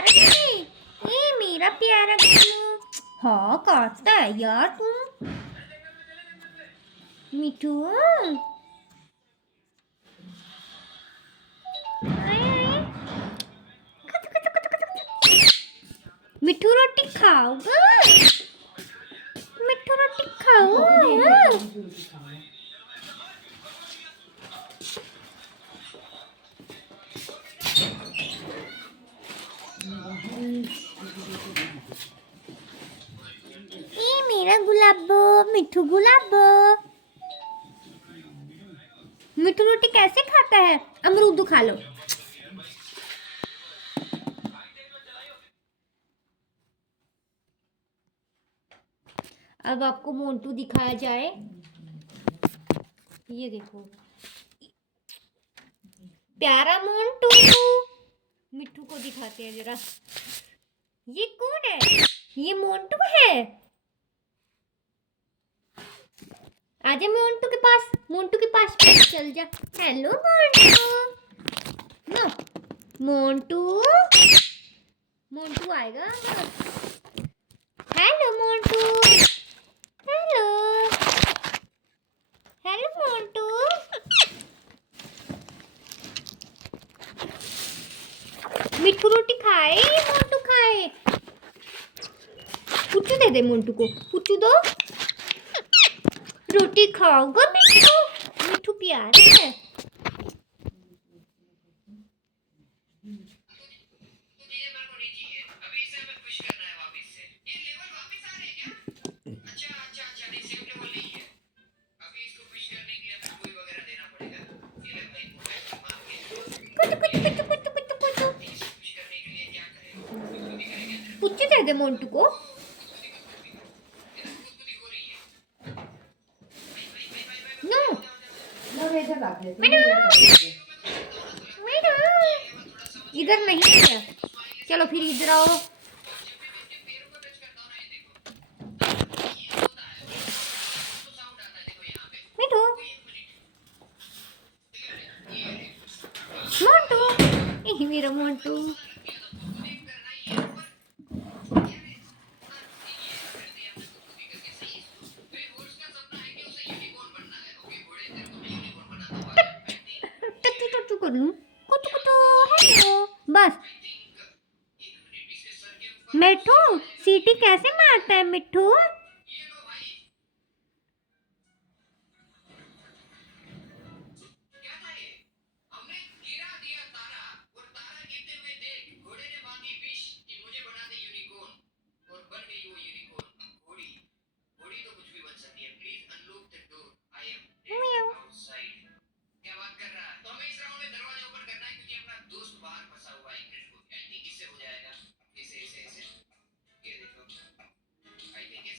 प्यारा है ये मेरा प्यारा गुल्लू। हाँ काटता है यार तू। मिठू मिठू रोटी खाओगा? मिठू रोटी खाओ। ये मेरा गुलाबो मिठू गुलाबो। मिठू रोटी कैसे खाता है? अमरूद खा लो। अब आपको मोंटू दिखाया जाए। ये देखो प्यारा मोंटू। मिठू को दिखाते हैं जरा। ये कौन है? ये मोंटू है। आजा मोंटू के पास चल जा। हेलो मोंटू। नो मोंटू मोंटू आएगा। Hello Montu. Hello hello Montu. Mithu रोटी खाए मोंटू खाए। पुच्चू दे दे मोंटू को। पुच्चू दो। रोटी खाओगा मिठू? मिठू प्यारा है। पुच्चू दे दे मोंटू को। नो इधर नहीं है। चलो फिर इधर आओ। मिठू मोंटू मेरा मोंटू। बस मिठू सीटी कैसे मारता है मिठू?